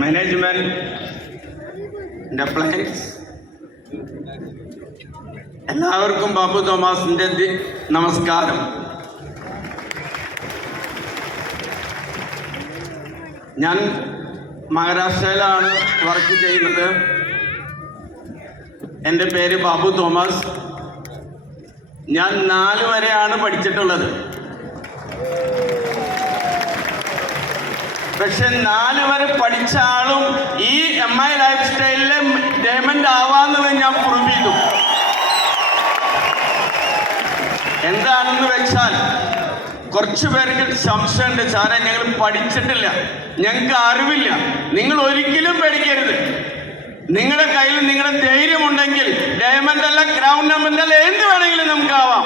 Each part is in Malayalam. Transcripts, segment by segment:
മാനേജ്മെന്റ്, എംപ്ലോയീസ്, എല്ലാവർക്കും ബാബു തോമസിന്റെ നമസ്കാരം. ഞാൻ മഹാരാഷ്ട്രയിലാണ് വർക്ക് ചെയ്യുന്നത്. എൻ്റെ പേര് ബാബു തോമസ്. ഞാൻ 4 വരെയാണ് പഠിച്ചിട്ടുള്ളത്. പക്ഷെ 4 വരെ പഠിച്ച ആളും ഈ MI ലൈഫ് സ്റ്റൈലിലെ ഡയമണ്ട് ആവാന്ന് ഞാൻ പ്രൂവ് ചെയ്തു. എന്താണെന്ന് വെച്ചാൽ കുറച്ചു പേർക്ക് സംശയമുണ്ട്, സാറേ ഞങ്ങൾ പഠിച്ചിട്ടില്ല, ഞങ്ങൾക്ക് അറിവില്ല. നിങ്ങൾ ഒരിക്കലും പേടിക്കരുത്. നിങ്ങളുടെ കയ്യിൽ നിങ്ങളുടെ ധൈര്യമുണ്ടെങ്കിൽ ഡയമണ്ട് അല്ല, ക്രൗൺ ഡയമണ്ട് അല്ല, എന്ത് വേണമെങ്കിലും നമുക്കാവാം.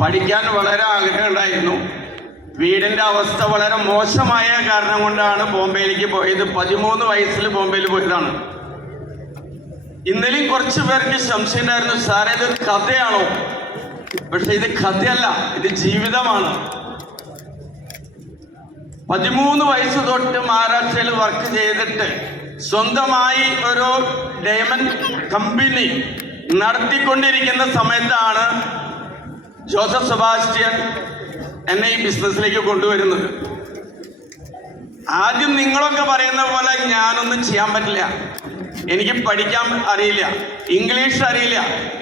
പഠിക്കാൻ വളരെ ആഗ്രഹം ഉണ്ടായിരുന്നു. വീടിൻ്റെ അവസ്ഥ വളരെ മോശമായ കാരണം കൊണ്ടാണ് ബോംബെയിലേക്ക് പോയത്. 13 വയസ്സിൽ ബോംബെയിൽ പോയതാണ്. ഇന്നലെയും കുറച്ച് പേർക്ക് സംശയം ഉണ്ടായിരുന്നു, സാറേ ഇത് കഥയാണോ? പക്ഷെ ഇത് കഥയല്ല, ഇത് ജീവിതമാണ്. 13 വയസ്സ് തൊട്ട് മഹാരാഷ്ട്രയിൽ വർക്ക് ചെയ്തിട്ട് സ്വന്തമായി ഒരു ഡയമണ്ട് കമ്പനി നടത്തിക്കൊണ്ടിരിക്കുന്ന സമയത്താണ് ജോസഫ് സെബാസ്റ്റ്യൻ എന്നെ ഈ ബിസിനസ്സിലേക്ക് കൊണ്ടുവരുന്നത്. ആദ്യം നിങ്ങളൊക്കെ പറയുന്ന പോലെ ഞാനൊന്നും ചെയ്യാൻ പറ്റില്ല, എനിക്ക് പഠിക്കാൻ അറിയില്ല, ഇംഗ്ലീഷ് അറിയില്ല.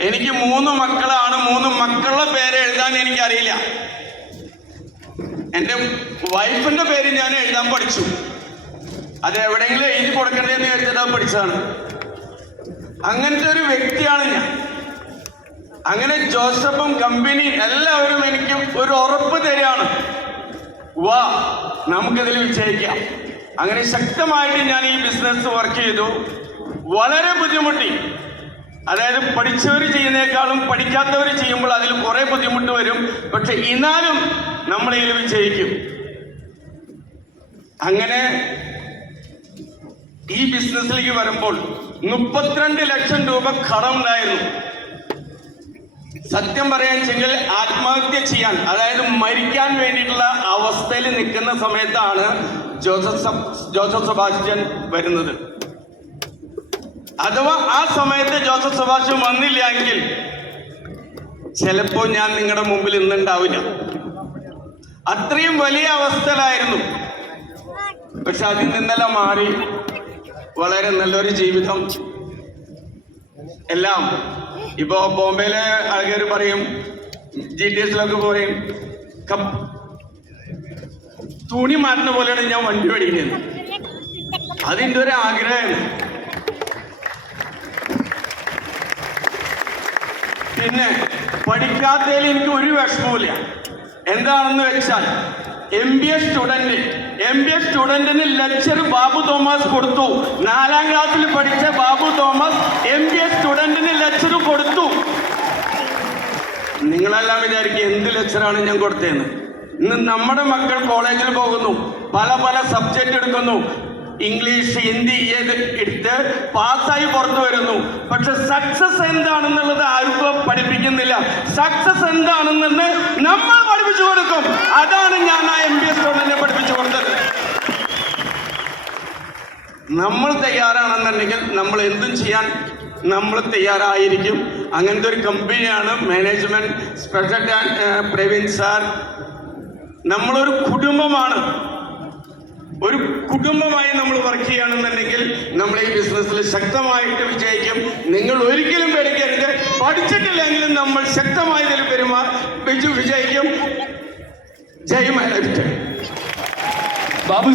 എനിക്ക് 3 മക്കളാണ്, 3 മക്കളുടെ പേര് എഴുതാൻ എനിക്കറിയില്ല. എൻ്റെ വൈഫിൻ്റെ പേര് ഞാൻ എഴുതാൻ പഠിച്ചു. അത് എവിടെയെങ്കിലും എഴുതി കൊടുക്കണ്ടേന്ന് വിചാരിച്ചിട്ട് പഠിച്ചതാണ്. അങ്ങനത്തെ ഒരു വ്യക്തിയാണ് ഞാൻ. അങ്ങനെ ജോസഫും കമ്പനി എല്ലാവരും എനിക്ക് ഒരു ഉറപ്പ് തരികയാണ്, വാ നമുക്കിതിൽ വിജയിക്കാം. അങ്ങനെ ശക്തമായിട്ട് ഞാൻ ഈ ബിസിനസ് വർക്ക് ചെയ്തു. വളരെ ബുദ്ധിമുട്ടി. അതായത് പഠിച്ചവർ ചെയ്യുന്നേക്കാളും പഠിക്കാത്തവർ ചെയ്യുമ്പോൾ അതിൽ കുറേ ബുദ്ധിമുട്ട് വരും. പക്ഷെ എന്നാലും നമ്മൾ ഇതിൽ വിജയിക്കും. അങ്ങനെ ഈ ബിസിനസ്സിലേക്ക് വരുമ്പോൾ 32 ലക്ഷം രൂപ കടമുണ്ടായിരുന്നു. സത്യം പറയാൻ ആത്മഹത്യ ചെയ്യാൻ, അതായത് മരിക്കാൻ വേണ്ടിയിട്ടുള്ള അവസ്ഥയിൽ നിൽക്കുന്ന സമയത്താണ് ജോസഫ് സെബാസ്റ്റ്യൻ വരുന്നത്. അഥവാ ആ സമയത്ത് ജോസഫ് സെബാസ്റ്റ്യൻ വന്നില്ല എങ്കിൽ ചിലപ്പോൾ ഞാൻ നിങ്ങളുടെ മുമ്പിൽ ഇന്നുണ്ടാവില്ല. അത്രയും വലിയ അവസ്ഥയിലായിരുന്നു. പക്ഷെ അതിൽ നിന്നെല്ലാം മാറി വളരെ നല്ലൊരു ജീവിതം. എല്ലാം ഇപ്പോ ബോംബെയിലെ ആൾക്കാർ പറയും, GTSലൊക്കെ പറയും, തുണി മാറ്റുന്ന പോലെയാണ് ഞാൻ വണ്ടി മേടിക്കുന്നത്. അതിൻ്റെ ഒരു ആഗ്രഹമാണ്. പിന്നെ പഠിക്കാത്തതിൽ എനിക്ക് ഒരു വിഷമവുമില്ല. എന്താണെന്ന് വെച്ചാൽ MBA സ്റ്റുഡന്റിന് ലെക്ചർ ബാബു തോമസ് കൊടുത്തു. 4ാം ക്ലാസ്സിൽ പഠിച്ച ബാബു തോമസ് MBA സ്റ്റുഡന്റിന് ലെക്ചർ കൊടുത്തു. നിങ്ങളെല്ലാം വിചാരിക്കും എന്ത് ലെക്ചറാണ് ഞാൻ കൊടുത്തതെന്ന്. ഇന്ന് നമ്മുടെ മക്കൾ കോളേജിൽ പോകുന്നു, പല സബ്ജക്റ്റ് എടുക്കുന്നു, ഇംഗ്ലീഷ്, ഹിന്ദി എടുത്ത് പാസ്സായി പുറത്തു വരുന്നു. പക്ഷെ സക്സസ് എന്താണെന്നുള്ളത് ആർക്കും പഠിപ്പിക്കുന്നില്ല. സക്സസ് എന്താണെന്ന് നമ്മൾ പഠിപ്പിച്ചു കൊടുക്കും. അതാണ് ഞാൻ ആ MBA സ്റ്റുഡന്റിനെ പഠിപ്പിച്ചു കൊടുത്തത്. നമ്മൾ തയ്യാറാണെന്നുണ്ടെങ്കിൽ നമ്മൾ എന്തും ചെയ്യാൻ നമ്മൾ തയ്യാറായിരിക്കും. അങ്ങനത്തെ ഒരു കമ്പനിയാണ് മാനേജ്മെന്റ് സ്പെഷ്യൽ പ്രവീൺ സാർ. നമ്മളൊരു കുടുംബമാണ്. ഒരു കുടുംബമായി നമ്മൾ വർക്ക് ചെയ്യുകയാണെന്നുണ്ടെങ്കിൽ നമ്മൾ ഈ ബിസിനസ്സിൽ ശക്തമായിട്ട് വിജയിക്കും. നിങ്ങൾ ഒരിക്കലും പേടിക്കരുത്. പഠിച്ചിട്ടില്ലെങ്കിലും നമ്മൾ ശക്തമായി ഇതിൽ വിജയിക്കും. ജയ് മഹാരാഷ്ട്ര. ബാബു